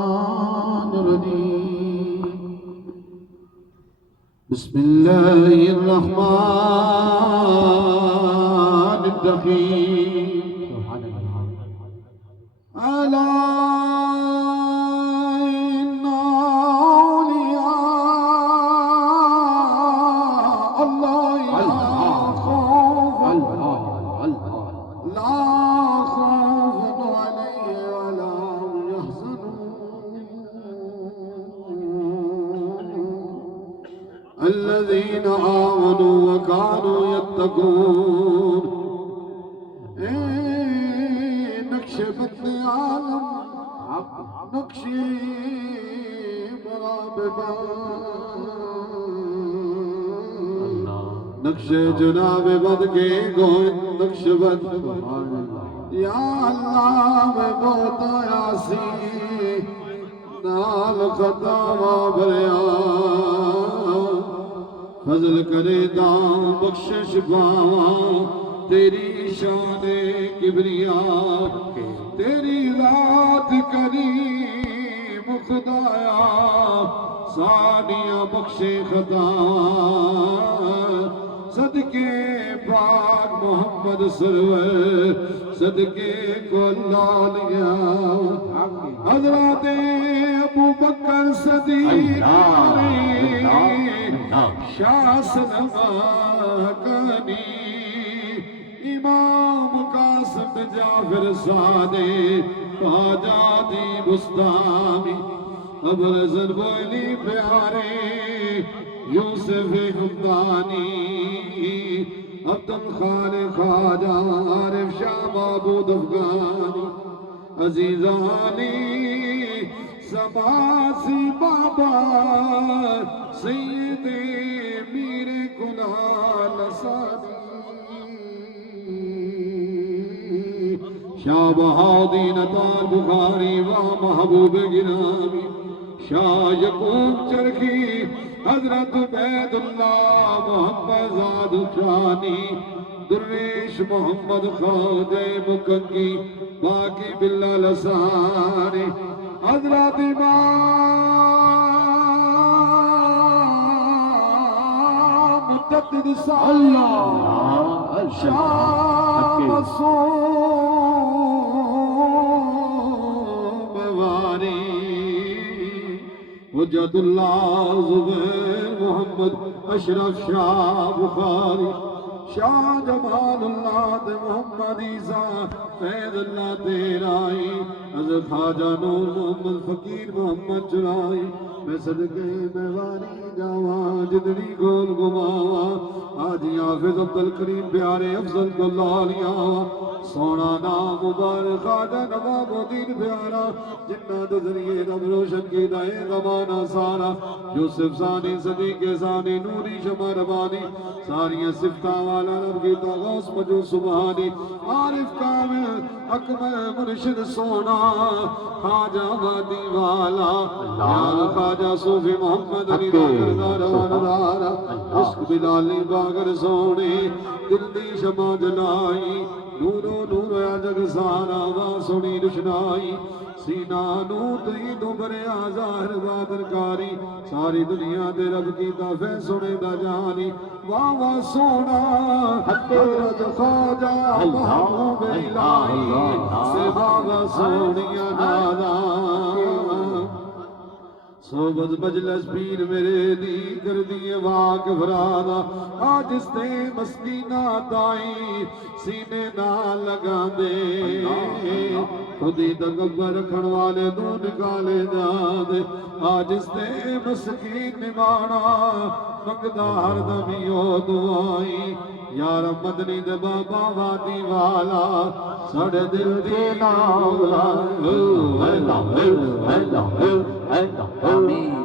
الشيطان الرجيم بسم الله الرحمن الرحيم ألا إن أولياء الله لا خوف عليهم ولا هم يحزنون الذين آمنوا وكانوا يتقون نقش بطن عالم نقش مراببا نقش جناب بد کے گوئے نقش بد یا اللہ میں بہت آسی نال خطاب بھریا فضل کرے داں بخشش پاواں तेरी शान किबरिया तेरी रात करीम खुदाया सानिया बख्शे खता सदके पाक मोहम्मद सरवर सदके को लालिया हजरत अबू बकर सदीक शाह सलमा कनी इमाम कासिम जाफर सादे आजादी मुस्तामी अबुल हसन बोली प्यारे यूसुफ हमदानी अब्दुल खालिक ख्वाजा आरिफ शाह महमूद अफगानी अजीजानी सबासी बाबा सैयदे मीरे कुलाल सानी शाह बहादुर अतार बुखारी व महबूब गिरामी शाह यकूब चरखी हजरत उबैदुल्लाह मोहम्मद जाद शानी दुर्वेश मोहम्मद ख्वाजा मुकंगी बाकी बिल्लाल सानी हजरत इमाम मुतद्दिद अल्लाह शाह हुज्जतुल्लाह ज़ुबैर मोहम्मद अशरफ शाह बुखारी शाह जमालुल्लाह ते मोहम्मद ईसा फैज़ुल्लाह तेराई हज़रत ख्वाजा नूर मोहम्मद फकीर मोहम्मद चुराई मैं सदके मेवारी जावा जिदड़ी गोल गुमावा हाजी हाफिज अब्दुल करीम प्यारे अफजल को लालिया सोना नाम मुबारक ख्वाजा नवाबुद्दीन प्यारा जिन्ना दे जरिए रब रोशन की दाए ज़माना सारा यूसुफ सानी सदीक सानी नूरी शमा रबानी सारियां सिफता वाला रब की तगौस मजू सुबहानी आरिफ कामिल अकबर मुर्शिद सोना ख्वाजा वादी वाला यार ख्वाजा सूफी मोहम्मद अली दारा इश्क बिलाली बागर सोने दिल दी शमा जलाई नूरो नूर या जग सारा वा सोनी रुशनाई सीना नूर दी दुबरे आज़ार बादरकारी सारी दुनिया दे रब की ताफे सुने दा जानी वाह वाह सोना हज़रत ख्वाजा महबूब इलाही सहाबा सोनिया नादा सोबत मजलस पीर मेरे दी कर दिए वाक फरादा आज इसने मस्कीना ताई सीने ना लगा दे खुदी तकबर रखन वाले तू निकाले जा दे आज इसने मस्कीन निमाना मंगदा हर दमी ओ दुआई यार मदनी दे बाबा वादी वाला साढ़े दिल दी नाम आमीन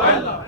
Allah